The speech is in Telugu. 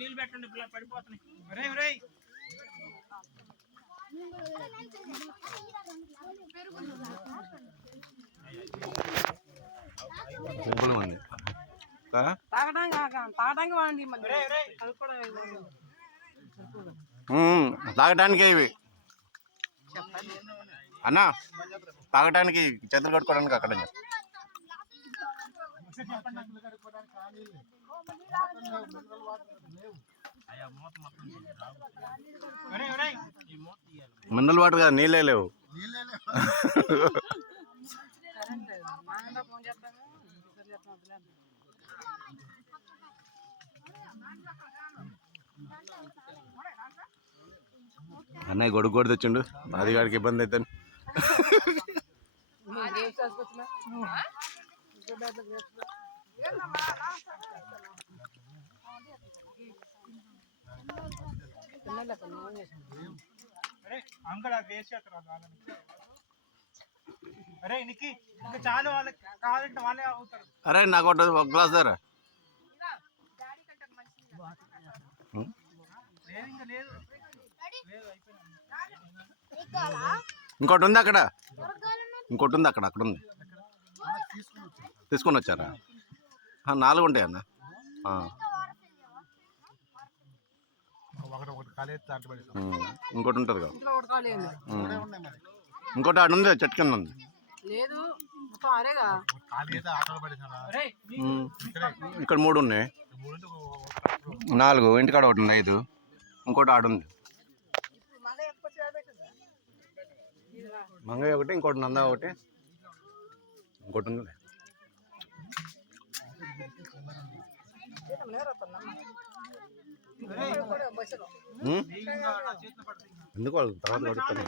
నీళ్ళు పెట్టండి పడిపోతున్నాయి. తాగటానికి ఇవి అన్నా, తాగటానికి చేతులు కట్టుకోవడానికి అక్కడ మినరల్ వాటర్ కదా, నీళ్ళే లేవు. అన్నయ్య గొడుగు కూడా తెచ్చిండు, అది గాడికి ఇబ్బంది అవుతుంది. అరే నాకు ఒక గ్లాస్ సార్. ఇంకోటి ఉంది అక్కడ, ఇంకోటి ఉంది అక్కడ, అక్కడ ఉంది. తీసుకొని వచ్చారా? 4 ఉంటాయి అన్న. ఇంకోటి ఉంటుంది కదా, ఇంకోటి ఆడ ఉంది, చెట్టు కింద ఉంది. ఇక్కడ 3 ఉన్నాయి, 4 ఇంటికాడ ఒకటి ఉంది, 5 ఇంకోటి ఆడుంది. మంగయ్య ఒకటి, ఇంకోటి నందా ఒకటి, ఇంకోటి ఉంది. ఎందుకు వాళ్ళు తర్వాత కొడుతుంది.